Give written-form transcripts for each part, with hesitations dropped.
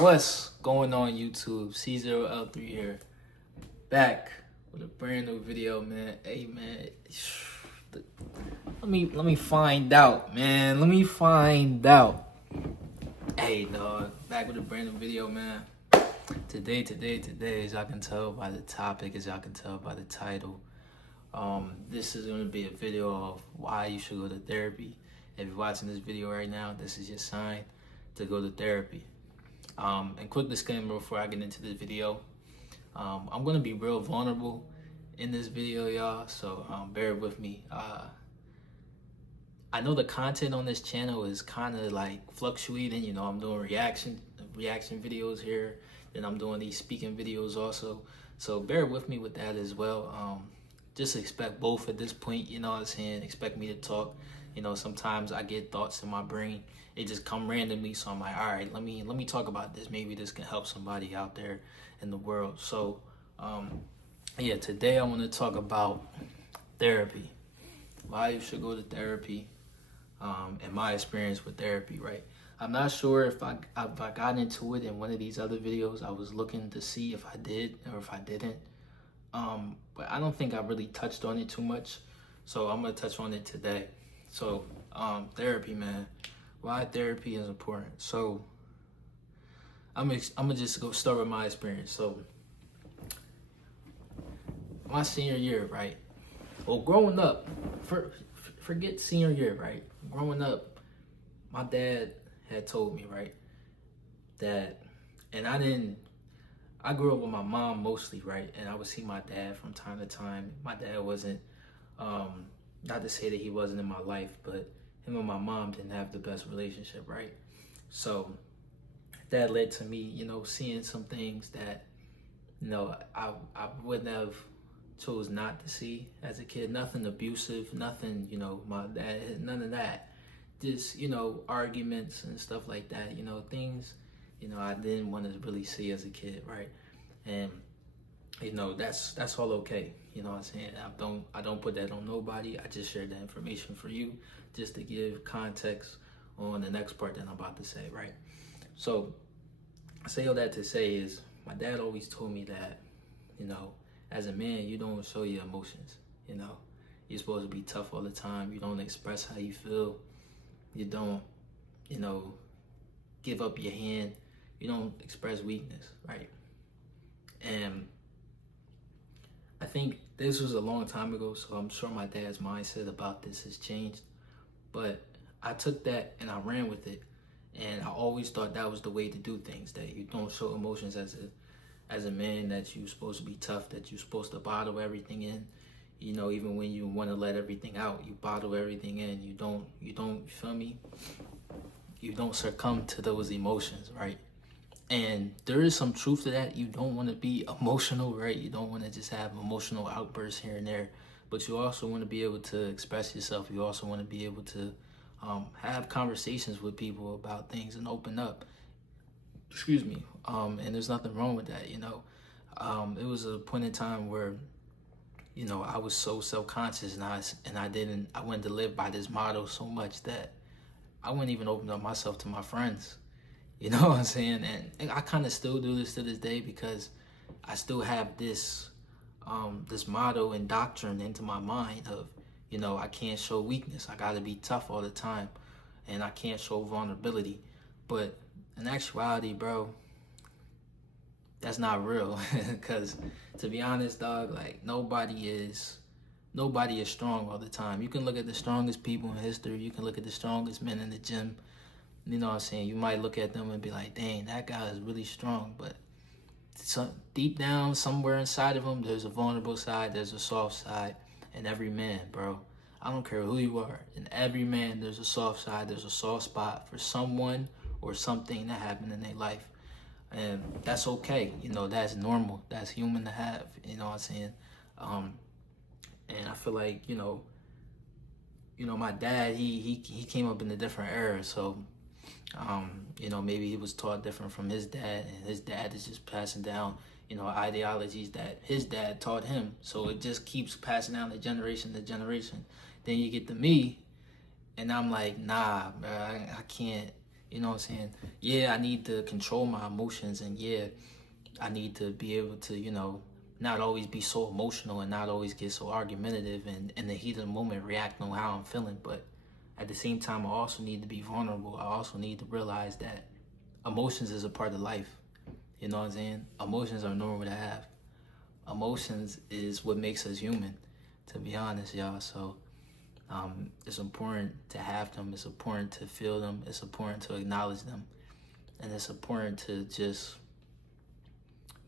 What's going on YouTube? C0L3 here, back with a brand new video, man. Hey man, let me find out, man. Let me find out. Hey dog, back with a brand new video, man. Today, as y'all can tell by the topic, as y'all can tell by the title, this is gonna be a video of why you should go to therapy. If you're watching this video right now, this is your sign to go to therapy. And quick disclaimer before I get into this video, I'm gonna be real vulnerable in this video, y'all, so bear with me. I know the content on this channel is kind of like fluctuating. You know, I'm doing reaction videos here, then I'm doing these speaking videos also, so bear with me with that as well. Just expect both at this point, you know what I'm saying? Expect me to talk. You know, sometimes I get thoughts in my brain, it just come randomly, so I'm like, all right, let me talk about this. Maybe this can help somebody out there in the world. So yeah, today I want to talk about therapy, why you should go to therapy, and my experience with therapy, right? I'm not sure if I got into it in one of these other videos. I was looking to see if I did or if I didn't, but I don't think I really touched on it too much, so I'm gonna touch on it today. So therapy, man, why therapy is important. So I'm gonna just go start with my experience. So my senior year, right? Well, growing up, forget senior year, right? Growing up, my dad had told me, right, that, and I grew up with my mom mostly, right? And I would see my dad from time to time. My dad wasn't, not to say that he wasn't in my life, but him and my mom didn't have the best relationship, right? So that led to me, you know, seeing some things that, you know, I wouldn't have chose not to see as a kid. Nothing abusive, nothing, you know, my dad, none of that. Just, you know, arguments and stuff like that, you know, things, you know, I didn't want to really see as a kid, right? And you know, that's all okay. You know what I'm saying? I don't put that on nobody. I just shared that information for you just to give context on the next part that I'm about to say, right? So I say all that to say is my dad always told me that, you know, as a man, you don't show your emotions. You know, you're supposed to be tough all the time. You don't express how you feel. You don't, you know, give up your hand. You don't express weakness, right? And I think this was a long time ago, so I'm sure my dad's mindset about this has changed. But I took that and I ran with it, and I always thought that was the way to do things. That you don't show emotions as a man. That you're supposed to be tough. That you're supposed to bottle everything in. You know, even when you want to let everything out, you bottle everything in. You don't. You feel me? You don't succumb to those emotions, right? And there is some truth to that. You don't want to be emotional, right? You don't want to just have emotional outbursts here and there, but you also want to be able to express yourself. You also want to be able to have conversations with people about things and open up. Excuse me. And there's nothing wrong with that, you know. It was a point in time where, you know, I was so self-conscious, and I wanted to live by this motto so much that I wouldn't even open up myself to my friends. You know what I'm saying? And I kind of still do this to this day, because I still have this this motto and doctrine into my mind of, you know, I can't show weakness. I got to be tough all the time, and I can't show vulnerability. But in actuality, bro, that's not real. Because to be honest, dog, like nobody is strong all the time. You can look at the strongest people in history. You can look at the strongest men in the gym. You know what I'm saying? You might look at them and be like, dang, that guy is really strong. But deep down, somewhere inside of him, there's a vulnerable side, there's a soft side. And every man, bro, I don't care who you are, in every man, there's a soft side, there's a soft spot for someone or something that happened in their life. And that's okay. You know, that's normal. That's human to have. You know what I'm saying? And I feel like, you know, my dad, he came up in a different era, so you know, maybe he was taught different from his dad, and his dad is just passing down, you know, ideologies that his dad taught him. So it just keeps passing down to generation to generation. Then you get to me, and I'm like, nah, bro, I can't You know what I'm saying? Yeah, I need to control my emotions, and yeah, I need to be able to, not always be so emotional and not always get so argumentative and in the heat of the moment react on how I'm feeling. But at the same time, I also need to be vulnerable. I also need to realize that emotions is a part of life. You know what I'm saying? Emotions are normal to have. Emotions is what makes us human, to be honest, y'all. So it's important to have them. It's important to feel them. It's important to acknowledge them. And it's important to just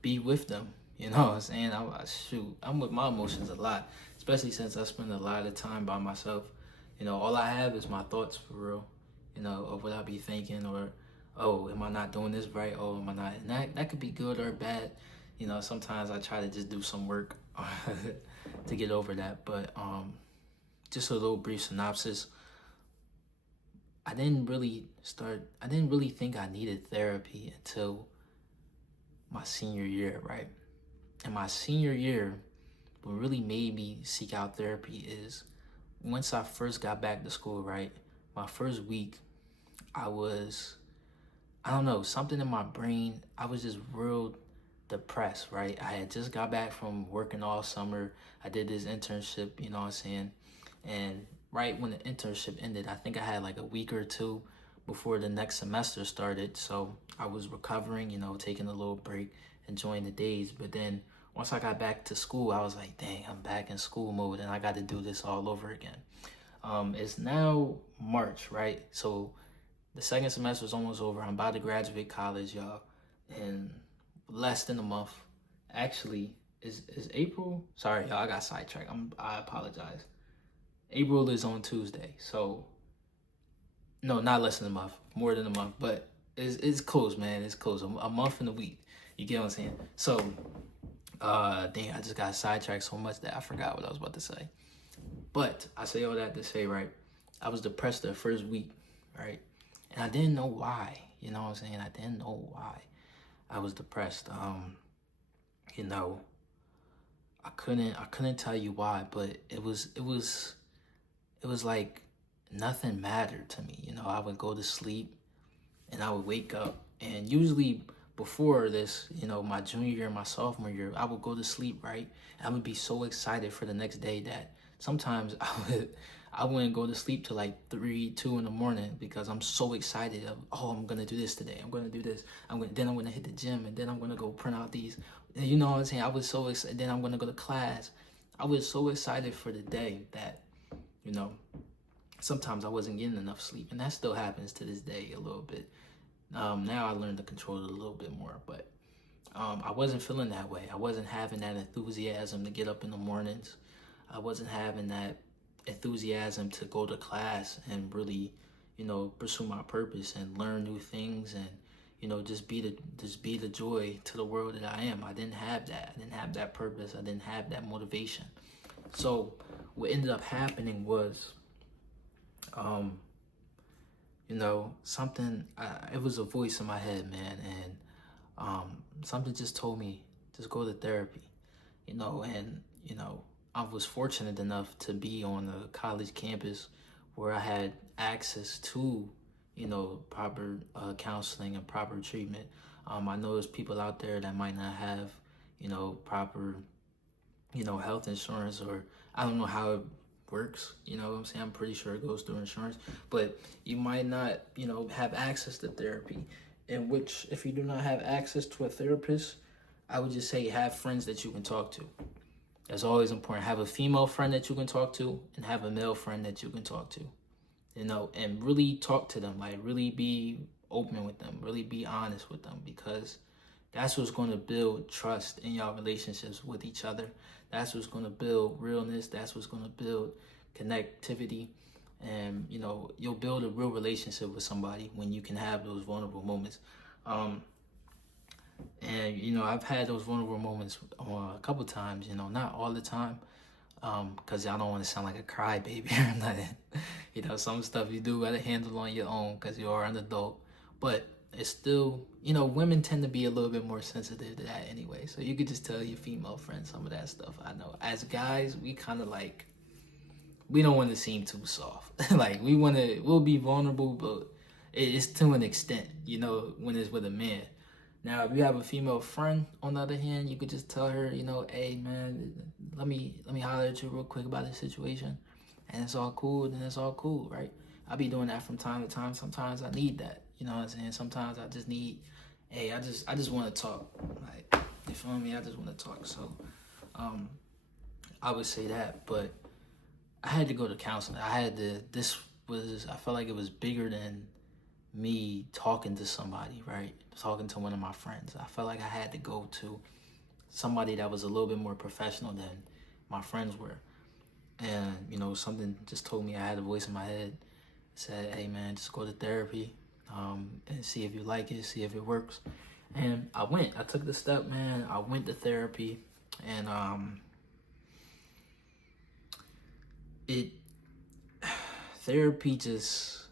be with them. You know what I'm saying? I'm with my emotions a lot, especially since I spend a lot of time by myself. All I have is my thoughts for real, of what I be thinking or, oh, am I not doing this right? Oh, am I not? And that could be good or bad. Sometimes I try to just do some work to get over that. But just a little brief synopsis. I didn't really think I needed therapy until my senior year, right? And my senior year, what really made me seek out therapy is once I first got back to school, right? My first week, I don't know, something in my brain, I was just real depressed, right? I had just got back from working all summer. I did this internship, you know what I'm saying? And right when the internship ended, I think I had like a week or two before the next semester started. So I was recovering, taking a little break, enjoying the days. But then once I got back to school, I was like, dang, I'm back in school mode and I got to do this all over again. It's now March, right? So the second semester is almost over. I'm about to graduate college, y'all, in less than a month. Actually, is April? Sorry, y'all, I got sidetracked. I apologize. April is on Tuesday, so no, not less than a month, more than a month, but it's close, man. It's close. A month and a week. You get what I'm saying? So, dang, I just got sidetracked so much that I forgot what I was about to say. But I say all that to say, right? I was depressed the first week, right? And I didn't know why. You know what I'm saying? I didn't know why I was depressed. I couldn't tell you why, but it was like nothing mattered to me. I would go to sleep and I would wake up, and usually before this, my junior year, my sophomore year, I would go to sleep, right? And I would be so excited for the next day that sometimes I wouldn't go to sleep till like 3, 2 in the morning because I'm so excited of, oh, I'm gonna do this today. I'm gonna do this. Then I'm gonna hit the gym, and then I'm gonna go print out these. And you know what I'm saying? I was so excited. Then I'm gonna go to class. I was so excited for the day that, sometimes I wasn't getting enough sleep, and that still happens to this day a little bit. Now I learned to control it a little bit more, but I wasn't feeling that way. I wasn't having that enthusiasm to get up in the mornings. I wasn't having that enthusiasm to go to class and really, pursue my purpose and learn new things and, just be the joy to the world that I am. I didn't have that. I didn't have that purpose. I didn't have that motivation. So what ended up happening was, it was a voice in my head, man, and something just told me, just go to therapy, I was fortunate enough to be on a college campus where I had access to, proper counseling and proper treatment. I know there's people out there that might not have, proper, health insurance, or I don't know how it works, you know what I'm saying? I'm pretty sure it goes through insurance, but you might not, have access to therapy, in which if you do not have access to a therapist, I would just say have friends that you can talk to. That's always important. Have a female friend that you can talk to and have a male friend that you can talk to, and really talk to them, like really be open with them, really be honest with them, because that's what's going to build trust in y'all relationships with each other. That's what's going to build realness. That's what's going to build connectivity. And, you'll build a real relationship with somebody when you can have those vulnerable moments. And, I've had those vulnerable moments a couple times, not all the time, because I don't want to sound like a crybaby or nothing. Some stuff you do got to handle on your own because you are an adult. But it's still, women tend to be a little bit more sensitive to that anyway. So you could just tell your female friends some of that stuff. I know. As guys, we kind of we don't want to seem too soft. We'll be vulnerable, but It's to an extent, you know, when it's with a man. Now, if you have a female friend, on the other hand, you could just tell her, you know, hey man, let me holler at you real quick about this situation, and it's all cool. Then it's all cool, right? I be doing that from time to time. Sometimes I need that, you know what I'm saying? Sometimes I just need, hey, I just want to talk, like, you feel me? I just want to talk. So, um, I would say that, but I had to go to counseling. I had to. This was. I felt like it was bigger than me talking to somebody, right? Talking to one of my friends. I felt like I had to go to somebody that was a little bit more professional than my friends were. And, you know, something just told me, I had a voice in my head, said, hey man, just go to therapy, and see if you like it, see if it works. And I went. I took the step, man. I went to therapy, and it therapy just,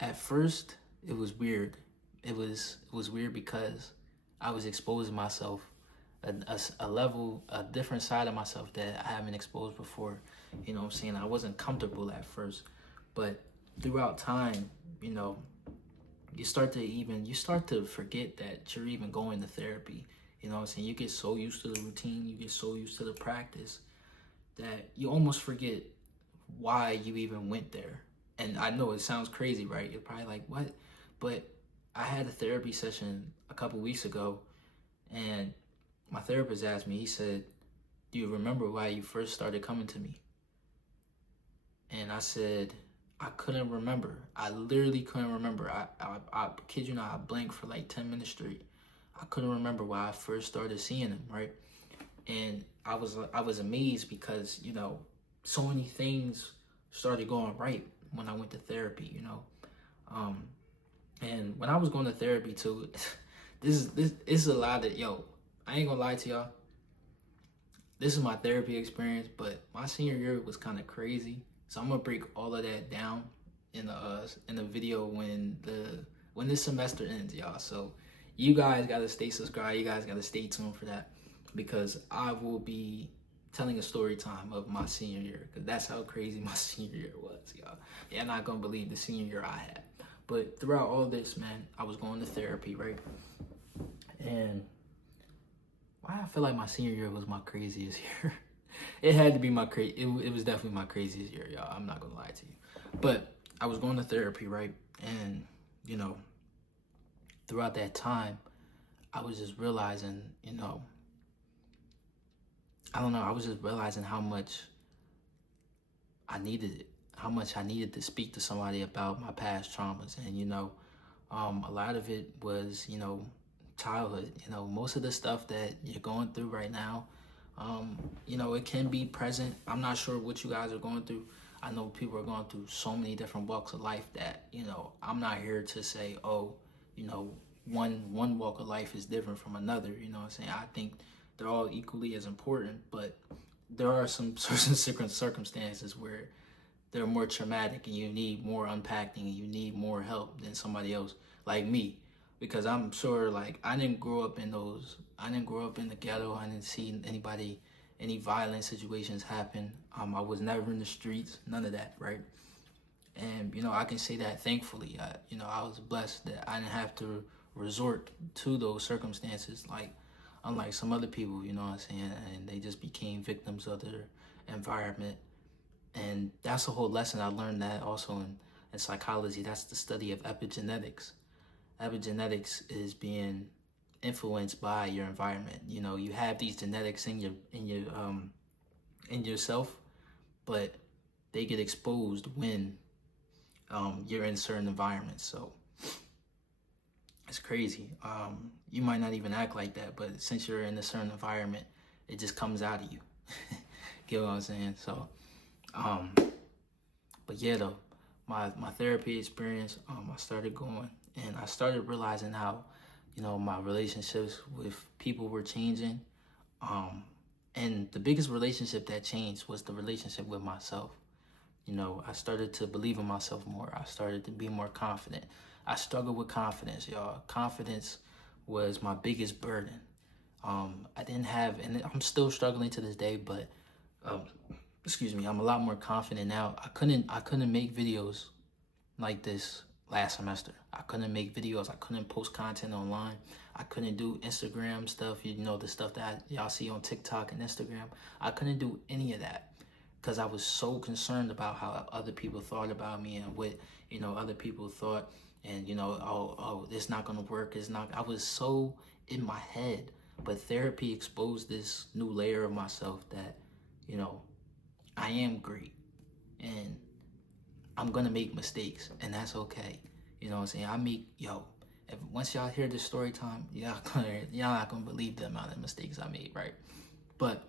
at first it was weird. It was weird because I was exposing myself a level, a different side of myself that I haven't exposed before. You know what I'm saying? I wasn't comfortable at first, but throughout time, you know, you start to forget that you're even going to therapy. You know what I'm saying? You get so used to the routine, you get so used to the practice that you almost forget why you even went there. And I know it sounds crazy, right? You're probably like, what? But I had a therapy session a couple weeks ago, and my therapist asked me, he said, do you remember why you first started coming to me? And I said, I couldn't remember. I literally couldn't remember. I kid you not, I blanked for like 10 minutes straight. I couldn't remember why I first started seeing him, right? And I was amazed because, you know, so many things started going right when I went to therapy, you know. And when I was going to therapy too, this is a lot of, yo, I ain't gonna lie to y'all. This is my therapy experience, but my senior year was kind of crazy. So I'm gonna break all of that down in the video when this semester ends, y'all. So you guys gotta stay subscribed. You guys gotta stay tuned for that, because I will be telling a story time of my senior year, because that's how crazy my senior year was, y'all. You're not gonna believe the senior year I had. But throughout all this, man, I was going to therapy, right? And why I feel like my senior year was my craziest year. It had to be it was definitely my craziest year, y'all. I'm not gonna lie to you. But I was going to therapy, right? And, you know, throughout that time, I was just realizing, you know, I don't know, I was just realizing how much I needed it, how much I needed to speak to somebody about my past traumas. And, you know, a lot of it was, you know, childhood. You know, most of the stuff that you're going through right now, you know, it can be present. I'm not sure what you guys are going through. I know people are going through so many different walks of life that, you know, I'm not here to say, oh, you know, one walk of life is different from another. You know what I'm saying? I think they're all equally as important, but there are some certain circumstances where they're more traumatic and you need more unpacking and you need more help than somebody else, like me. Because I'm sure, like, I didn't grow up in the ghetto. I didn't see any violent situations happen. I was never in the streets, none of that, right? And, you know, I can say that thankfully. You know, I was blessed that I didn't have to resort to those circumstances, like, unlike some other people, you know what I'm saying? And they just became victims of their environment. And that's a whole lesson I learned that also in psychology. That's the study of epigenetics. Epigenetics is being influenced by your environment. You know, you have these genetics in yourself, but they get exposed when you're in certain environments. So it's crazy. You might not even act like that, but since you're in a certain environment, it just comes out of you. Get what I'm saying? So, but yeah, though, my therapy experience, I started going, and I started realizing how, you know, my relationships with people were changing. And the biggest relationship that changed was the relationship with myself. You know, I started to believe in myself more. I started to be more confident. I struggled with confidence, y'all. Confidence was my biggest burden. I didn't have, and I'm still struggling to this day, but excuse me, I'm a lot more confident now. I couldn't make videos like this last semester. I couldn't make videos. I couldn't post content online. I couldn't do Instagram stuff, you know, the stuff that y'all see on TikTok and Instagram. I couldn't do any of that because I was so concerned about how other people thought about me and what, you know, other people thought. And, you know, oh, it's not going to work. It's not. I was so in my head. But therapy exposed this new layer of myself that, you know, I am great. And I'm gonna make mistakes, and that's okay. You know what I'm saying? Once y'all hear this story time, y'all not gonna believe the amount of mistakes I made, right? But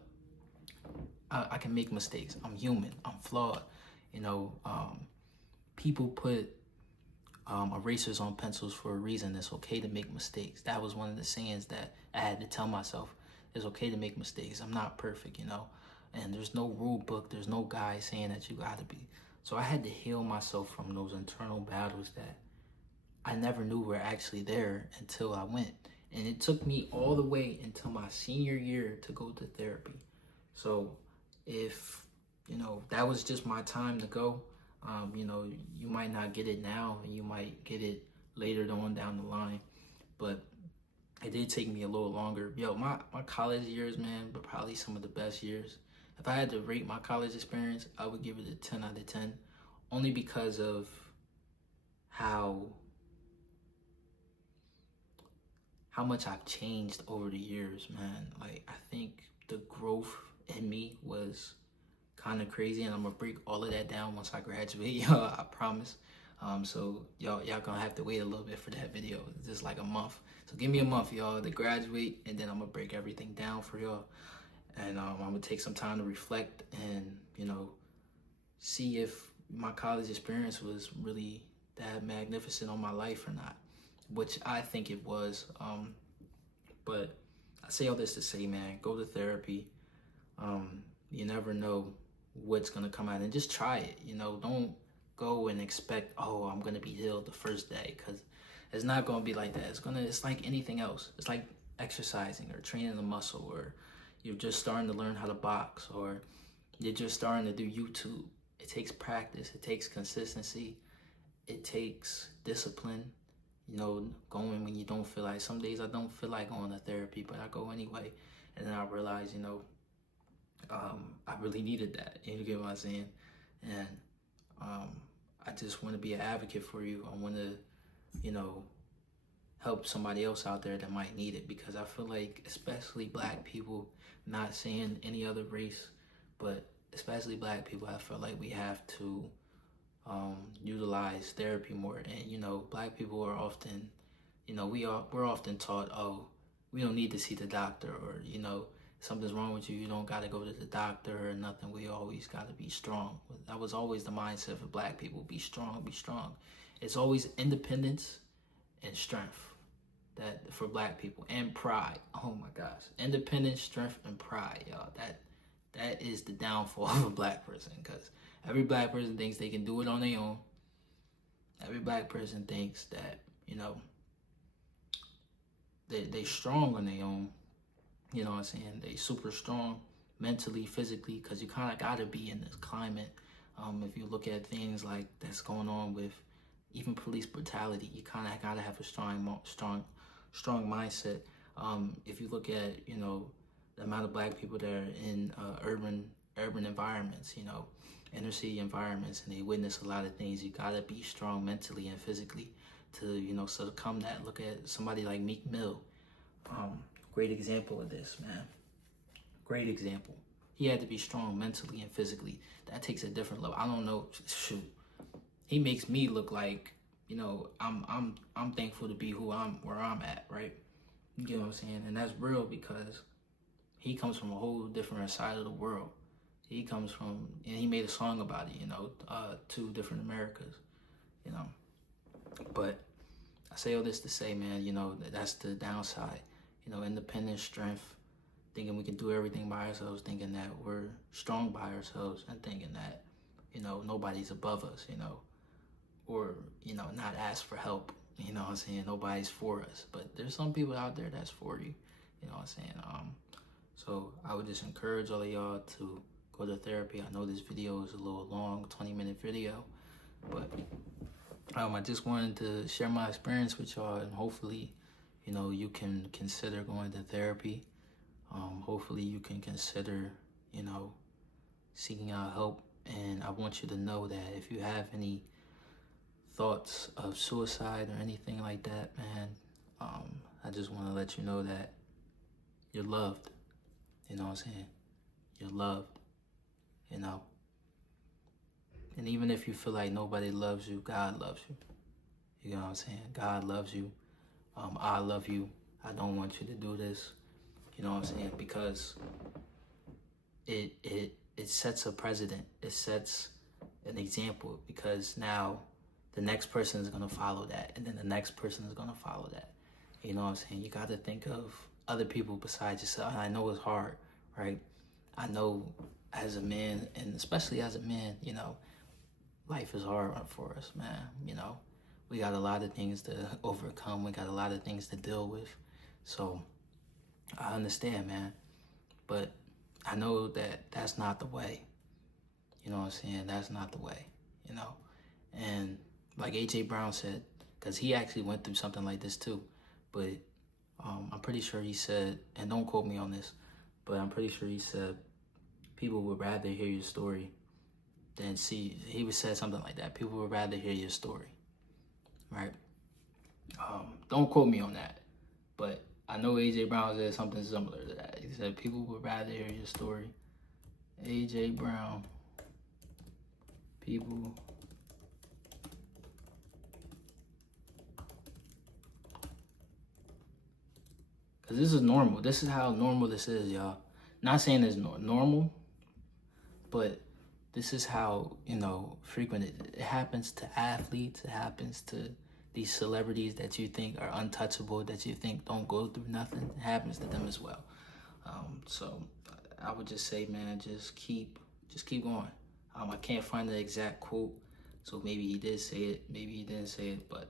I can make mistakes. I'm human. I'm flawed. You know, people put erasers on pencils for a reason. It's okay to make mistakes. That was one of the sayings that I had to tell myself. It's okay to make mistakes. I'm not perfect, you know, and there's no rule book. There's no guy saying that you gotta be. So I had to heal myself from those internal battles that I never knew were actually there until I went. And it took me all the way until my senior year to go to therapy. So if, you know, that was just my time to go, you know, you might not get it now and you might get it later on down the line. But it did take me a little longer. Yo, my college years, man, but probably some of the best years. If I had to rate my college experience, I would give it a 10 out of 10, only because of how much I've changed over the years, man. Like, I think the growth in me was kind of crazy, and I'm gonna break all of that down once I graduate, y'all, I promise. So y'all gonna have to wait a little bit for that video. It's just like a month. So give me a month, y'all, to graduate, and then I'm gonna break everything down for y'all. And I'm gonna take some time to reflect and, you know, see if my college experience was really that magnificent on my life or not, which I think it was. But I say all this to say, man, go to therapy. You never know what's gonna come out, and just try it. You know, don't go and expect, oh, I'm gonna be healed the first day, because it's not gonna be like that. It's like anything else. It's like exercising or training a muscle, or you're just starting to learn how to box, or you're just starting to do YouTube. It takes practice. It takes consistency. It takes discipline. You know, going when you don't feel like. Some days I don't feel like going to therapy, but I go anyway. And then I realize, you know, I really needed that. You get what I'm saying? And I just want to be an advocate for you. I want to, you know, help somebody else out there that might need it, because I feel like, especially black people, not saying any other race, but especially black people, I feel like we have to utilize therapy more. And, you know, black people are often, you know, we're often taught, oh, we don't need to see the doctor, or, you know, something's wrong with you, you don't got to go to the doctor or nothing. We always got to be strong. That was always the mindset for black people. Be strong, be strong. It's always independence and strength that for black people, and pride. Oh my gosh, independence, strength, and pride, y'all. That is the downfall of a black person, because every black person thinks they can do it on their own. Every black person thinks that, you know, they strong on their own. You know what I'm saying? They super strong mentally, physically, because you kind of got to be in this climate. If you look at things like that's going on with even police brutality, you kind of got to have a strong mindset. If you look at, you know, the amount of black people that are in urban environments, you know, inner city environments, and they witness a lot of things, you got to be strong mentally and physically to, you know, succumb that. Look at somebody like Meek Mill. Great example of this, man. Great example. He had to be strong mentally and physically. That takes a different level. I don't know. Shoot, he makes me look like, you know, I'm thankful to be where I'm at, right? You get what I'm saying? And that's real, because he comes from a whole different side of the world. He comes from, and he made a song about it, you know, two different Americas, you know. But I say all this to say, man, you know, that's the downside. You know, independence, strength, thinking we can do everything by ourselves, thinking that we're strong by ourselves, and thinking that, you know, nobody's above us, you know, or, you know, not ask for help, you know what I'm saying? Nobody's for us, but there's some people out there that's for you, you know what I'm saying? So I would just encourage all of y'all to go to therapy. I know this video is a little long, 20-minute video, but I just wanted to share my experience with y'all, and hopefully, you know, you can consider going to therapy. Hopefully you can consider, you know, seeking out help. And I want you to know that if you have any thoughts of suicide or anything like that, man, I just want to let you know that you're loved. You know what I'm saying? You're loved, you know? And even if you feel like nobody loves you, God loves you. You know what I'm saying? God loves you. I love you. I don't want you to do this. You know what I'm saying? Because it sets a precedent. It sets an example, because now the next person is going to follow that, and then the next person is going to follow that. You know what I'm saying? You got to think of other people besides yourself. And I know it's hard, right? I know as a man, and especially as a man, you know, life is hard for us, man. You know, we got a lot of things to overcome. We got a lot of things to deal with. So I understand, man. But I know that that's not the way. You know what I'm saying? That's not the way, you know? And like AJ Brown said, because he actually went through something like this too, but I'm pretty sure he said, and don't quote me on this, but I'm pretty sure he said people would rather hear your story than see, he would say something like that. People would rather hear your story, right? Don't quote me on that, but I know AJ Brown said something similar to that. He said people would rather hear your story. AJ Brown, people because this is normal. This is how normal this is, y'all. Not saying it's normal, but this is how, you know, frequent it happens to athletes. It happens to these celebrities that you think are untouchable, that you think don't go through nothing. It happens to them as well. So I would just say, man, just keep going. I can't find the exact quote, so maybe he did say it, maybe he didn't say it, but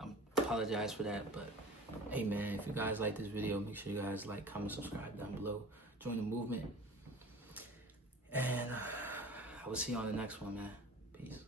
I apologize for that. But hey, man, if you guys like this video, make sure you guys like, comment, subscribe down below. Join the movement. And I will see you on the next one, man. Peace.